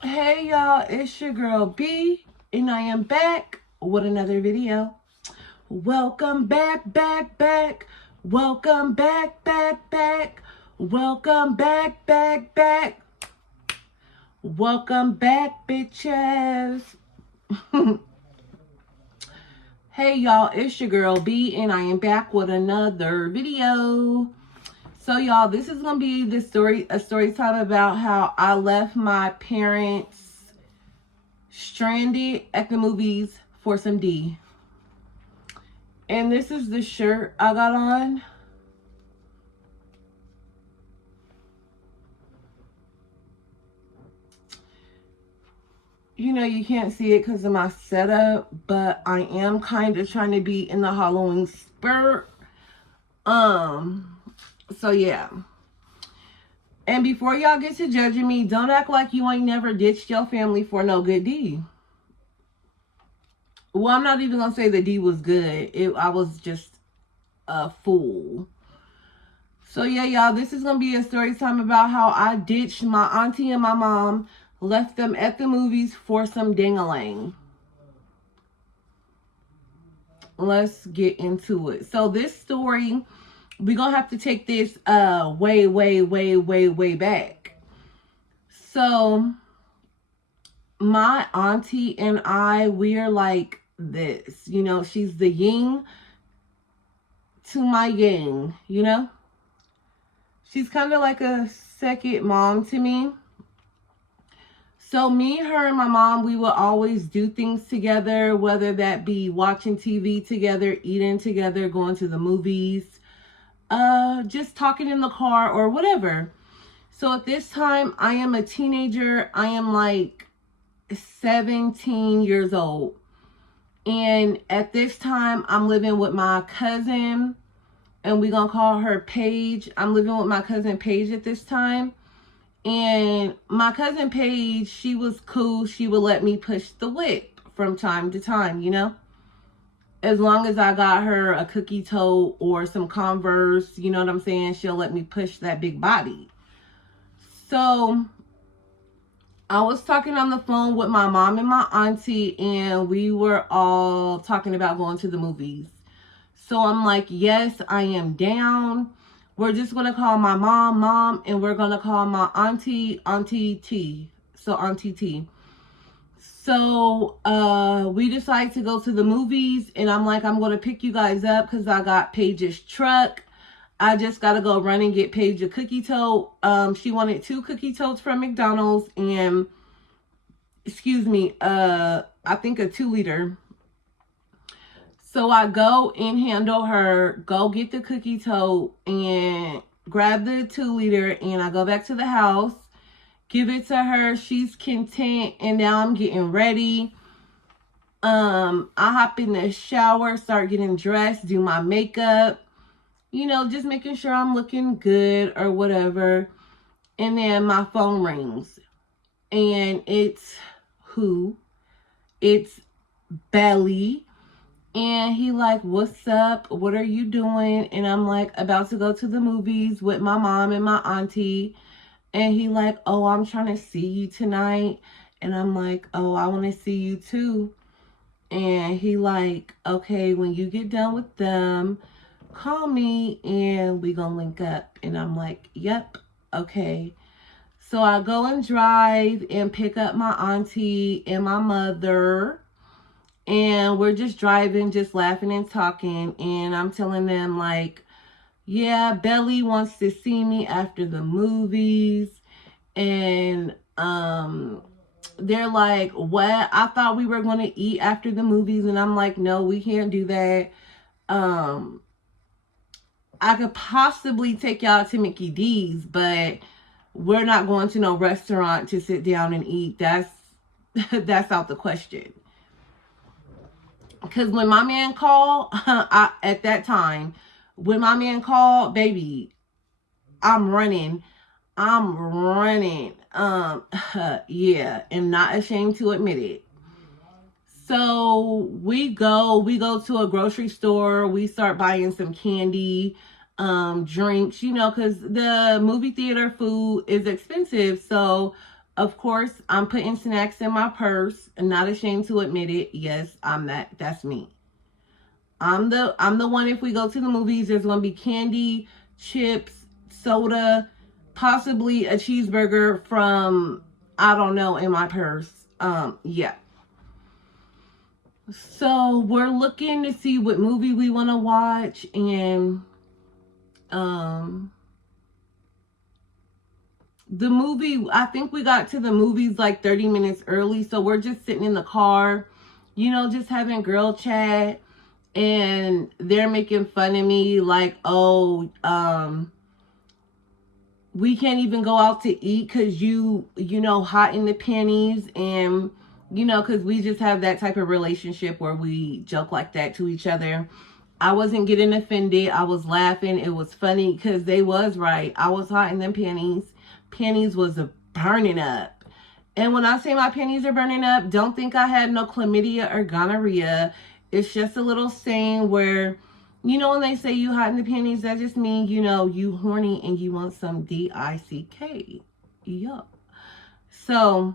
Hey y'all, it's your girl B, and I am back with another video. Welcome back. Welcome back. Welcome back. Welcome back, bitches. Hey y'all, it's your girl B, and I am back with another video. So y'all, this is gonna be a story time about how I left my parents stranded at the movies for some D. And this is the shirt I got on. You know, you can't see it because of my setup, but I am kind of trying to be in the Halloween spirit. So yeah. And before y'all get to judging me, don't act like you ain't never ditched your family for no good deed. Well, I'm not even gonna say the D was good. I was just a fool. So yeah, y'all, this is gonna be a story time about how I ditched my auntie and my mom, left them at the movies for some ding-a-lang. Let's get into it. So this story, we're gonna have to take this way back. So my auntie and I, we're like this, you know, she's the yin to my yang, you know? She's kind of like a second mom to me. So me, her, and my mom, we will always do things together, whether that be watching TV together, eating together, going to the movies, just talking in the car or whatever. So at this time, I am a teenager. I am like 17 years old. And at this time, I'm living with my cousin, and we're going to call her Paige. I'm living with my cousin Paige at this time. And my cousin Paige, she was cool. She would let me push the whip from time to time, you know? As long as I got her a cookie toe or some Converse, you know what I'm saying? She'll let me push that big body. So I was talking on the phone with my mom and my auntie, and we were all talking about going to the movies. So I'm like, yes, I am down. We're just going to call my mom, and we're going to call my auntie T. So Auntie T. So we decided to go to the movies, and I'm like, I'm going to pick you guys up because I got Paige's truck. I just got to go run and get Paige a cookie tote. She wanted 2 cookie totes from McDonald's and, I think a 2-liter. So I go and handle her, go get the cookie tote and grab the 2-liter, and I go back to the house, give it to her. She's content, and now I'm getting ready. I hop in the shower, start getting dressed, do my makeup, you know, just making sure I'm looking good or whatever. And then my phone rings, and it's who? It's Belly. And he like, what's up? What are you doing? And I'm like, about to go to the movies with my mom and my auntie. And he like, oh, I'm trying to see you tonight. And I'm like, oh, I want to see you too. And he like, okay, when you get done with them, call me and we gonna link up. And I'm like, yep, okay. So I go and drive and pick up my auntie and my mother. And we're just driving, just laughing and talking. And I'm telling them like, yeah, Belly wants to see me after the movies. And they're like, what? I thought we were going to eat after the movies. And I'm like, no, we can't do that. I could possibly take y'all to Mickey D's, but we're not going to no restaurant to sit down and eat. That's out the question. Because when my man called, at that time, when my man called, baby, I'm running. Yeah, and not ashamed to admit it. So we go to a grocery store. We start buying some candy, drinks, you know, because the movie theater food is expensive. So Of course, I'm putting snacks in my purse and not ashamed to admit it. Yes, I'm that. That's me. I'm the one. If we go to the movies, there's gonna be candy, chips, soda, possibly a cheeseburger from I don't know in my purse. Yeah. So we're looking to see what movie we want to watch, and um the movie, I think we got to the movies like 30 minutes early, so we're just sitting in the car, just having girl chat, and they're making fun of me like, oh, we can't even go out to eat because hot in the panties, and because we just have that type of relationship where we joke like that to each other. I wasn't getting offended. I was laughing. It was funny because they was right. I was hot in them panties. Panties was burning up. And when I say my panties are burning up, don't think I had no chlamydia or gonorrhea. It's just a little saying where, when they say you hot in the panties, that just means, you horny and you want some D-I-C-K. Yeah. So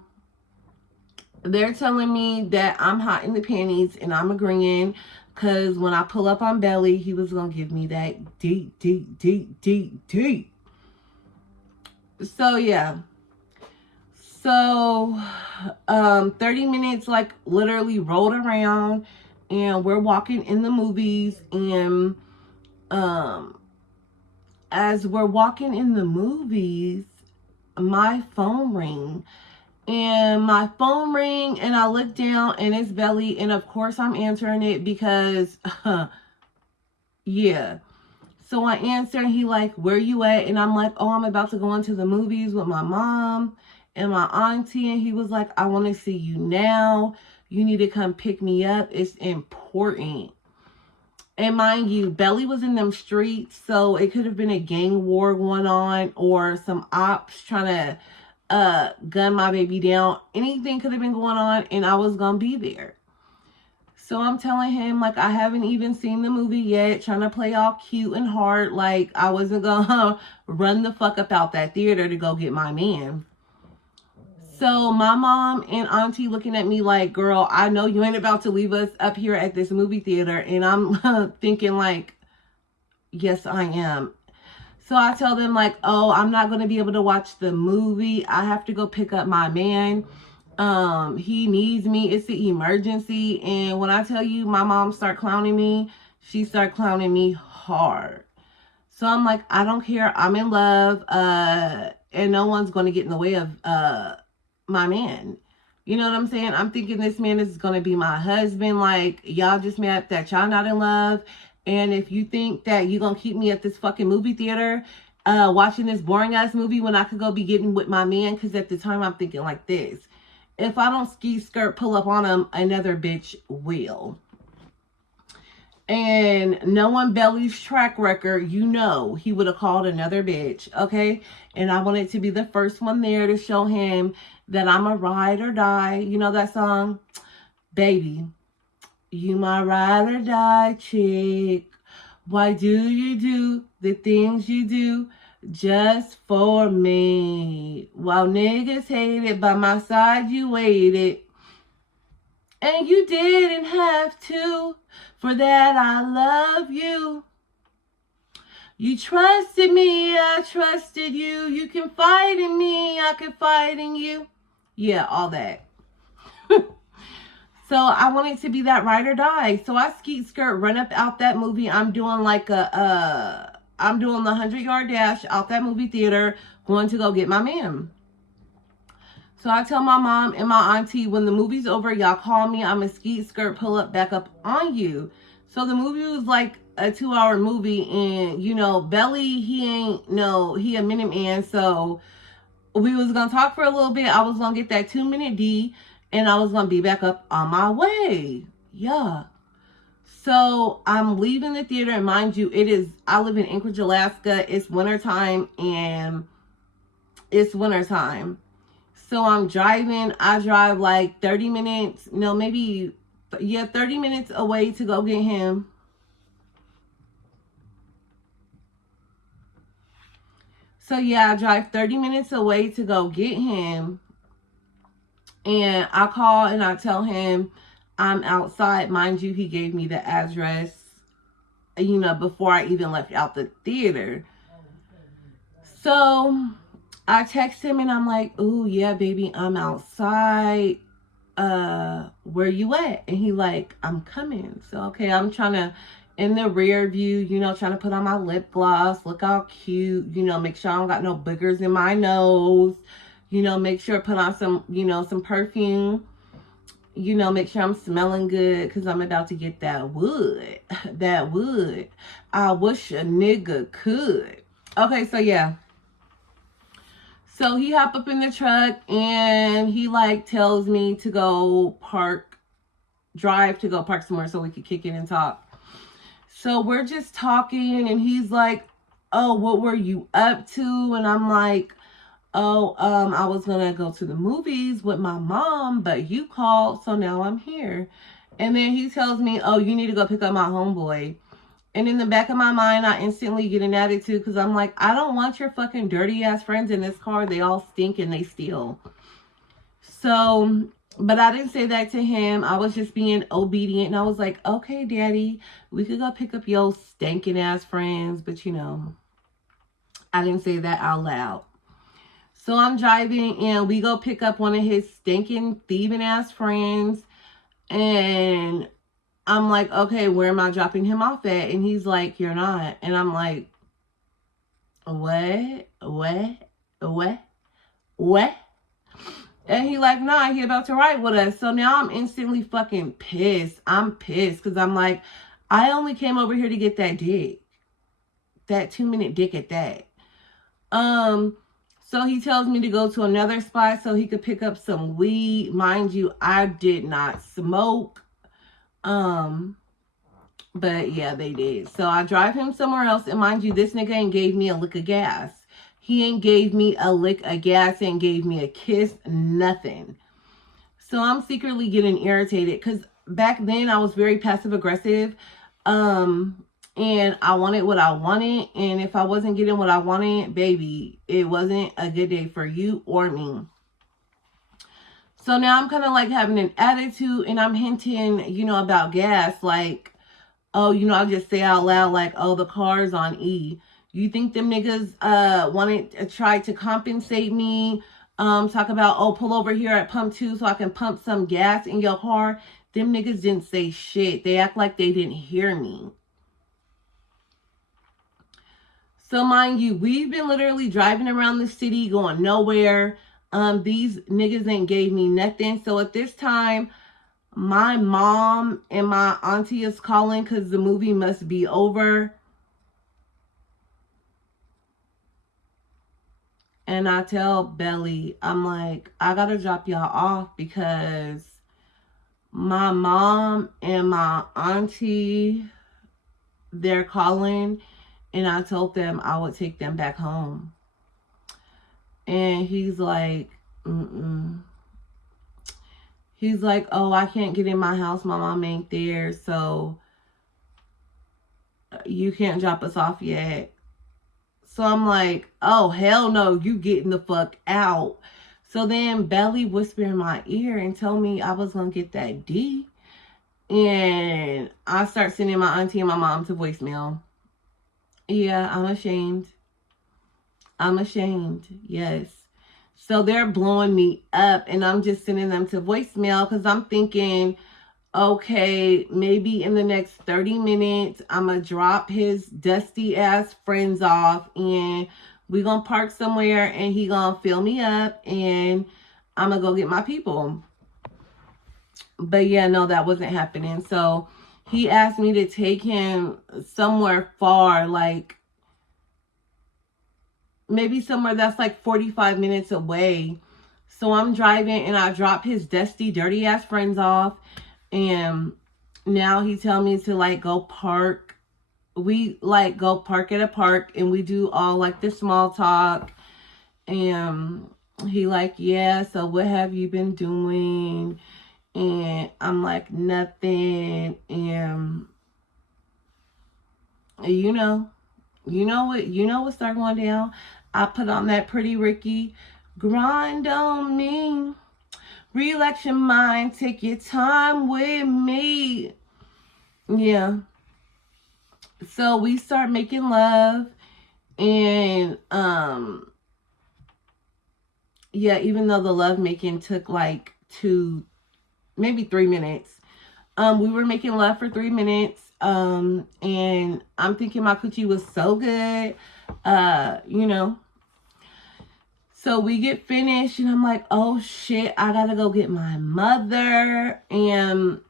they're telling me that I'm hot in the panties, and I'm agreeing, because when I pull up on Belly, he was going to give me that deep, deep, deep, deep, deep. So, yeah. So, 30 minutes, like, literally rolled around, and we're walking in the movies, and, as we're walking in the movies, my phone rang. And my phone rang, and I look down, and it's Belly, and of course I'm answering it because, yeah. So I answer, and he like, where you at? And I'm like, oh, I'm about to go into the movies with my mom and my auntie. And he was like, I want to see you now. You need to come pick me up. It's important. And mind you, Belly was in them streets, so it could have been a gang war going on, or some ops trying to gun my baby down. Anything could have been going on, and I was gonna be there. So I'm telling him, like, I haven't even seen the movie yet, trying to play all cute and hard, like I wasn't gonna run the fuck up out that theater to go get my man. So my mom and auntie looking at me like, girl, I know you ain't about to leave us up here at this movie theater. And I'm thinking like, yes, I am. So I tell them like, oh, I'm not going to be able to watch the movie. I have to go pick up my man. He needs me. It's an emergency. And when I tell you my mom start clowning me, she start clowning me hard. So I'm like, I don't care. I'm in love. And no one's going to get in the way of my man. You know what I'm saying? I'm thinking this man is going to be my husband. Like, y'all just mad that y'all not in love. And if you think that you're going to keep me at this fucking movie theater watching this boring ass movie when I could go be getting with my man, because at the time I'm thinking like this. If I don't ski skirt pull up on him, another bitch will. And knowing Belly's track record, he would have called another bitch, okay? And I wanted to be the first one there to show him that I'm a ride or die. You know that song? Baby, you my ride or die chick. Why do you do the things you do just for me? While niggas hate it, by my side you waited. And you didn't have to. For that I love you. You trusted me, I trusted you. You confide in me, I confide in you. Yeah, all that. So I wanted to be that ride or die. So I skeet skirt, run up out that movie. I'm doing the 100-yard dash out that movie theater, going to go get my man. So I tell my mom and my auntie, when the movie's over, y'all call me. I'm a skeet skirt, pull up back up on you. So the movie was like a 2-hour movie, and Belly, he a minute man. So we was gonna talk for a little bit. I was gonna get that 2-minute D, and I was gonna be back up on my way. Yeah. So I'm leaving the theater, and mind you, I live in Anchorage, Alaska. It's wintertime, and it's wintertime. So I'm driving. I drive like 30 minutes, 30 minutes away to go get him. So yeah, I drive 30 minutes away to go get him. And I call and I tell him I'm outside. Mind you, he gave me the address, before I even left out the theater. So I text him and I'm like, "Ooh, yeah, baby, I'm outside. Where you at?" And he like, "I'm coming." So okay, I'm trying to, in the rear view, trying to put on my lip gloss, look all cute, make sure I don't got no boogers in my nose, make sure I put on some, some perfume, make sure I'm smelling good, because I'm about to get that wood. That wood. I wish a nigga could. Okay, so yeah. So he hop up in the truck and he like tells me to go drive to go park somewhere so we could kick it and talk. So we're just talking and he's like, "Oh, what were you up to?" And I'm like, "Oh, I was gonna go to the movies with my mom, but you called, so now I'm here." And then he tells me, "Oh, you need to go pick up my homeboy." And in the back of my mind, I instantly get an attitude because I'm like, I don't want your fucking dirty ass friends in this car. They all stink and they steal. So, but I didn't say that to him. I was just being obedient. And I was like, "Okay, daddy, we could go pick up your stinking ass friends." But I didn't say that out loud. So I'm driving and we go pick up one of his stinking thieving ass friends. And I'm like, "Okay, where am I dropping him off at?" And he's like, "You're not." And I'm like, "What? What? What? What?" And he like, "Nah, he about to ride with us." So now I'm instantly fucking pissed. I'm pissed because I'm like, I only came over here to get that dick. That 2-minute dick at that. So he tells me to go to another spot so he could pick up some weed. Mind you, I did not smoke. But yeah, they did. So I drive him somewhere else. And mind you, this nigga ain't gave me a lick of gas. He ain't gave me a lick of gas, ain't gave me a kiss, nothing. So I'm secretly getting irritated because back then I was very passive aggressive. And I wanted what I wanted. And if I wasn't getting what I wanted, baby, it wasn't a good day for you or me. So now I'm kind of like having an attitude and I'm hinting, about gas. Like, oh, I'll just say out loud, like, "Oh, the car's on E." You think them niggas wanted to try to compensate me? Talk about, "Oh, pull over here at pump 2 so I can pump some gas in your car." Them niggas didn't say shit. They act like they didn't hear me. So mind you, we've been literally driving around the city going nowhere. These niggas ain't gave me nothing. So at this time, my mom and my auntie is calling because the movie must be over. And I tell Belly, I'm like, I gotta drop y'all off because my mom and my auntie, they're calling. And I told them I would take them back home. And he's like, mm-mm. He's like, "Oh, I can't get in my house. My mom ain't there. So you can't drop us off yet." So I'm like, "Oh, hell no, you getting the fuck out." So then Belly whispered in my ear and told me I was going to get that D. And I start sending my auntie and my mom to voicemail. Yeah, I'm ashamed. I'm ashamed. Yes. So they're blowing me up and I'm just sending them to voicemail because I'm thinking, okay, maybe in the next 30 minutes, I'm going to drop his dusty ass friends off and we going to park somewhere and he going to fill me up and I'm going to go get my people. But yeah, no, that wasn't happening. So he asked me to take him somewhere far, like maybe somewhere that's like 45 minutes away. So I'm driving and I drop his dusty, dirty ass friends off. And now he tell me to like go park. We like go park at a park and we do all like the small talk. And he like, "Yeah, so what have you been doing?" And I'm like, "Nothing." And what started going down? I put on that Pretty Ricky, "Grind on me, Relax your mind. Take your time with me. Yeah. So we start making love. And, yeah, even though the love making took like 2, maybe 3 minutes. We were making love for 3 minutes. And I'm thinking my coochie was so good. You know. So we get finished and I'm like, oh shit, I gotta go get my mother. And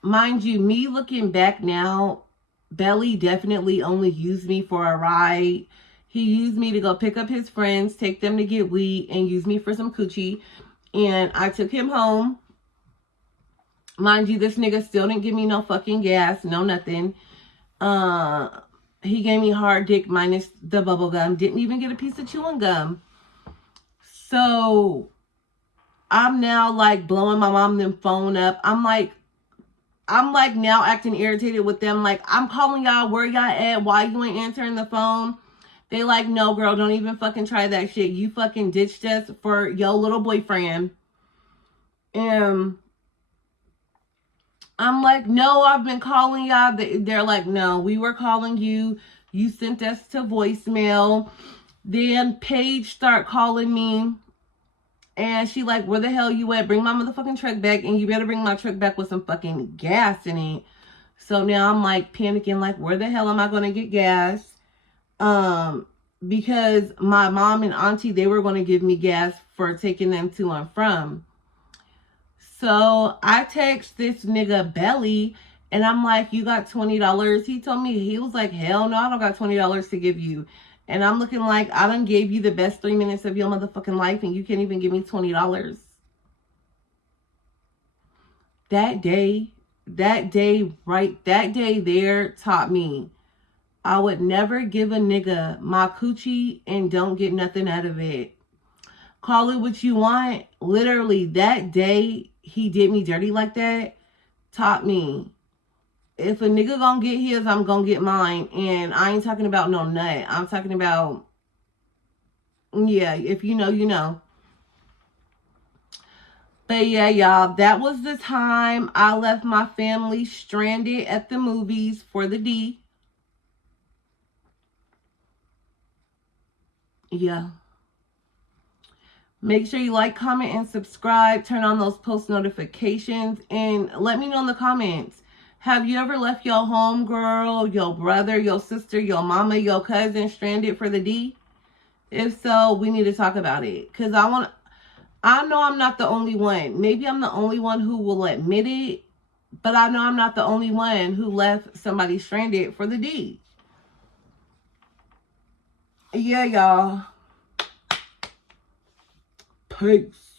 mind you, me looking back now, Belly definitely only used me for a ride. He used me to go pick up his friends, take them to get weed, and use me for some coochie. And I took him home. Mind you, this nigga still didn't give me no fucking gas, no nothing. He gave me hard dick minus the bubble gum. Didn't even get a piece of chewing gum. So I'm now like blowing my mom them phone up. I'm like now acting irritated with them. Like, I'm calling y'all, where y'all at? Why you ain't answering the phone? They like, no girl, don't even fucking try that shit. You fucking ditched us for your little boyfriend. And I'm like, no, I've been calling y'all. They're like, no, we were calling you. You sent us to voicemail. Then Paige start calling me. And she like, where the hell you at? Bring my motherfucking truck back. And you better bring my truck back with some fucking gas in it. So now I'm like panicking, like, where the hell am I going to get gas? Because my mom and auntie, they were going to give me gas for taking them to and from. So I text this nigga Belly. And I'm like, you got $20? He told me, he was like, hell no, I don't got $20 to give you. And I'm looking like, I done gave you the best 3 minutes of your motherfucking life and you can't even give me $20. That day there taught me I would never give a nigga my coochie and don't get nothing out of it. Call it what you want. Literally, that day he did me dirty like that taught me, if a nigga gonna get his, I'm gonna get mine. And I ain't talking about no nut. I'm talking about, yeah, if you know, you know. But yeah, y'all, that was the time I left my family stranded at the movies for the D. Yeah. Make sure you like, comment, and subscribe. Turn on those post notifications. And let me know in the comments. Have you ever left your homegirl, your brother, your sister, your mama, your cousin stranded for the D? If so, we need to talk about it. Because I know I'm not the only one. Maybe I'm the only one who will admit it. But I know I'm not the only one who left somebody stranded for the D. Yeah, y'all. Peace.